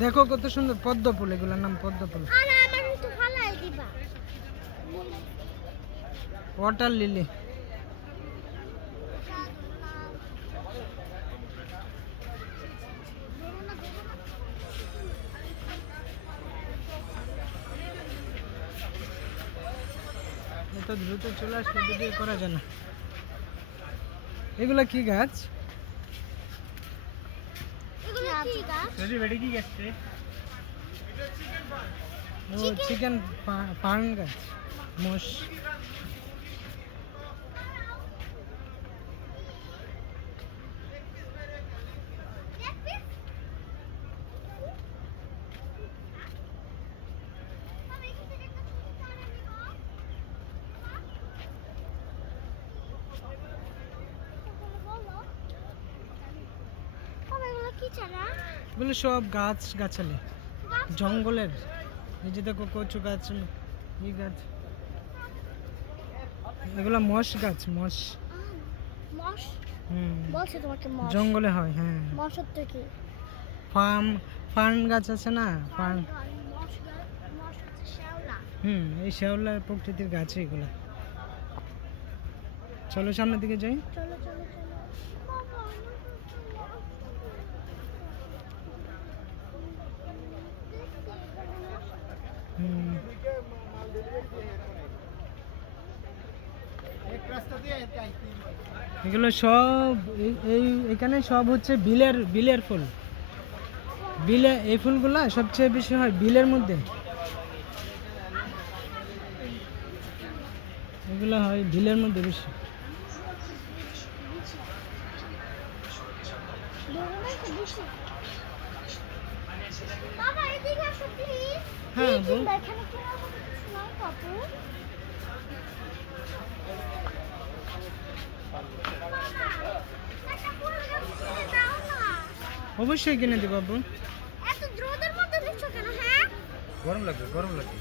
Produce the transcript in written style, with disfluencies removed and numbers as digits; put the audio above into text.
দেখো কত সুন্দর পদ্ম ফুল, এগুলোর নাম পদ্ম ফুল। Water lily. এত দ্রুত চলে আসলে ভিডিও করা যায় না। এগুলা কি গাছ? চিকেন পার্ন গাছ, মোষ। এগুলো সব গাছ গাছালি জঙ্গলের। এই যে দেখো কচু গাছ, এই গাছ, এগুলো মশ গাছ, মশ। জঙ্গলে হয়, হ্যাঁ। ফার্ন গাছ আছে না, ফার্ন। এই শেওলা প্রকৃতির গাছ এগুলো। চলো সামনের দিকে যাই। এগুলো সব এখানে সব হচ্ছে বিলের ফুল। বিলে এই ফুলগুলা সবচেয়ে বেশি হয় বিলের মধ্যে। এগুলো হয় বিলের মধ্যে বেশি। হ্যাঁ, অবশ্যই কিনে দিব আপু। এত দ্রুতের মধ্যে দিচ্ছ কেন? হ্যাঁ, গরম লাগবে, গরম লাগবে।